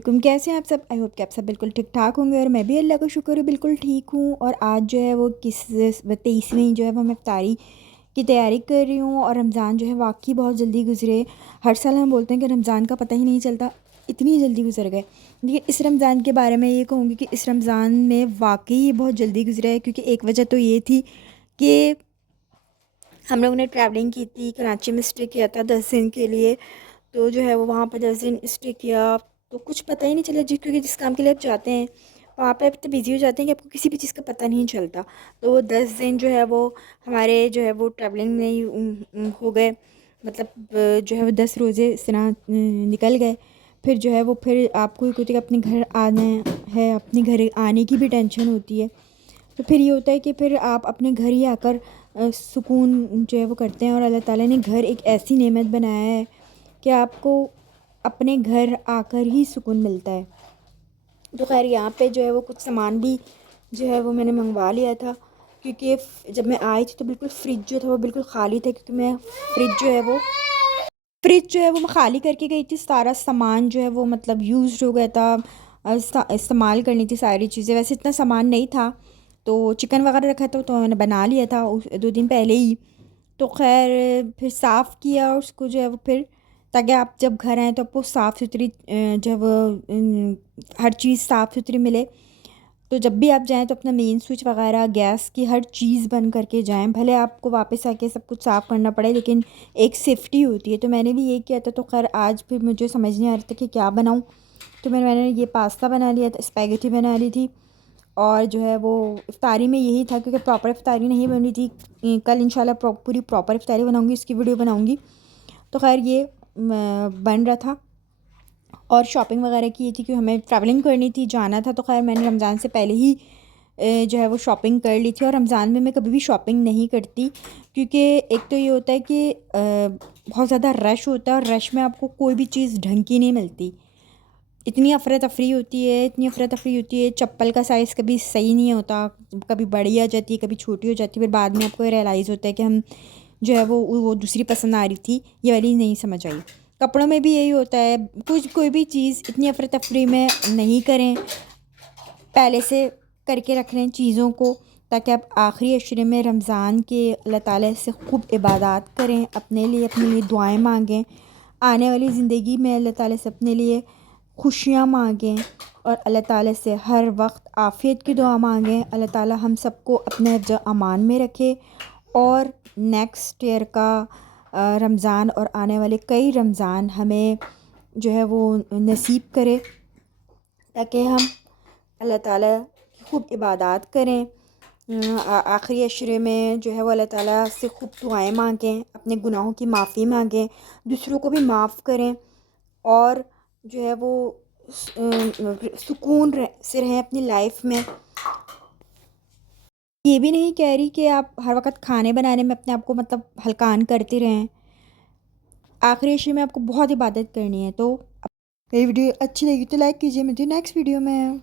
वालेकुम। कैसे हैं आप सब? आई होप कि आप सब बिल्कुल ठीक ठाक होंगे और मैं भी अल्लाह का शुक्र है बिल्कुल ठीक हूँ। और आज जो है वो 23वीं जो है वो मैं इफ्तारी की तैयारी कर रही हूँ। और रमज़ान जो है वाकई बहुत जल्दी गुजरे। हर साल हम बोलते हैं कि रमज़ान का पता ही नहीं चलता, इतनी जल्दी गुजर गए। देखिए, इस रमज़ान के बारे में ये कहूँगी कि इस रमज़ान में वाकई ये बहुत जल्दी गुजरा है, क्योंकि एक वजह तो ये थी कि हम लोगों ने ट्रैवलिंग की थी, कराची में स्टे किया था 10 दिन के लिए। तो जो है वो वहाँ पर 10 दिन स्टे किया, तो कुछ पता ही नहीं चला जी, क्योंकि जिस काम के लिए आप जाते हैं वहाँ पे आप इतने बिजी हो जाते हैं कि आपको किसी भी चीज़ का पता नहीं चलता। तो वो 10 दिन जो है वो हमारे जो है वो ट्रैवलिंग में ही हो गए। मतलब जो है वो 10 रोज़े इस तरह निकल गए। फिर जो है वो फिर आपको ये होती है कि अपने घर आना है, अपने घर आने की भी टेंशन होती है। तो फिर ये होता है कि फिर आप अपने घर ही आकर सुकून जो है वो करते हैं। और अल्लाह ताला ने घर एक ऐसी नेमत बनाया है कि आपको अपने घर आकर ही सुकून मिलता है। तो खैर यहाँ पे जो है वो कुछ सामान भी जो है वो मैंने मंगवा लिया था, क्योंकि जब मैं आई थी तो बिल्कुल फ्रिज जो था वो बिल्कुल ख़ाली था, क्योंकि मैं फ्रिज जो है वो मैं ख़ाली करके गई थी। सारा सामान जो है वो मतलब यूज़ हो गया था। इस्तेमाल करनी थी सारी चीज़ें, वैसे इतना सामान नहीं था। तो चिकन वगैरह रखा था तो मैंने बना लिया था 2 दिन पहले ही। तो खैर फिर साफ़ किया और उसको जो है वो फिर, ताकि आप जब घर आएँ तो आपको साफ़ सुथरी जब हर चीज़ साफ़ सुथरी मिले। तो जब भी आप जाएँ तो अपना मेन स्विच वगैरह, गैस की हर चीज़ बंद करके जाएँ। भले आपको वापस आके सब कुछ साफ़ करना पड़े, लेकिन एक सेफ्टी होती है। तो मैंने भी यही किया था। तो खैर आज फिर मुझे समझ नहीं आ रहा था कि क्या बनाऊँ। तो मैंने ये पास्ता बना लिया था, स्पैगेटी बना ली थी। और जो है वो इफ्तारी में यही था, क्योंकि प्रॉपर इफ्तारी नहीं बनी थी। कल इंशाल्लाह पूरी प्रॉपर इफ्तारी बनाऊँगी, इसकी वीडियो बनाऊँगी। तो खैर ये बन रहा था। और शॉपिंग वगैरह की थी, क्योंकि हमें ट्रैवलिंग करनी थी, जाना था। तो खैर मैंने रमज़ान से पहले ही जो है वो शॉपिंग कर ली थी। और रमज़ान में मैं कभी भी शॉपिंग नहीं करती, क्योंकि एक तो ये होता है कि बहुत ज़्यादा रश होता है, और रश में आपको कोई भी चीज़ ढंग की नहीं मिलती। इतनी अफरा तफरी होती है, इतनी अफरा तफरी होती है। चप्पल का साइज़ कभी सही नहीं होता, कभी बड़ी आ जाती है, कभी छोटी हो जाती है। फिर बाद में आपको रियलाइज़ होता है कि हम जो है वो दूसरी पसंद आ रही थी, ये वाली नहीं समझ आई। कपड़ों में भी यही होता है, कोई भी चीज़ इतनी अफरा तफरी में नहीं करें, पहले से करके रख लें चीज़ों को, ताकि आप आखिरी अशरे में रमज़ान के अल्लाह ताला से खूब इबादत करें, अपने लिए दुआएं मांगें, आने वाली ज़िंदगी में अल्लाह ताला से अपने लिए खुशियाँ मांगें, और अल्लाह ताला से हर वक्त आफ़ियत की दुआ मांगें। अल्लाह ताला हम सबको अपने हिफ्ज़ अमान में रखे, और नेक्स्ट ईयर का रमज़ान और आने वाले कई रमज़ान हमें जो है वो नसीब करे, ताकि हम अल्लाह ताला की खूब इबादत करें। आखिरी अशरे में जो है वो अल्लाह ताला से खूब दुआएं मांगें, अपने गुनाहों की माफ़ी मांगें, दूसरों को भी माफ़ करें। और जो है वो सुकून से रहें अपनी लाइफ में। ये भी नहीं कह रही कि आप हर वक्त खाने बनाने में अपने आप को मतलब हलकान करते रहें। आखिरी अशरे में आपको बहुत इबादत करनी है। तो मेरी वीडियो अच्छी लगी तो लाइक कीजिए। मिलती हूँ नेक्स्ट वीडियो में।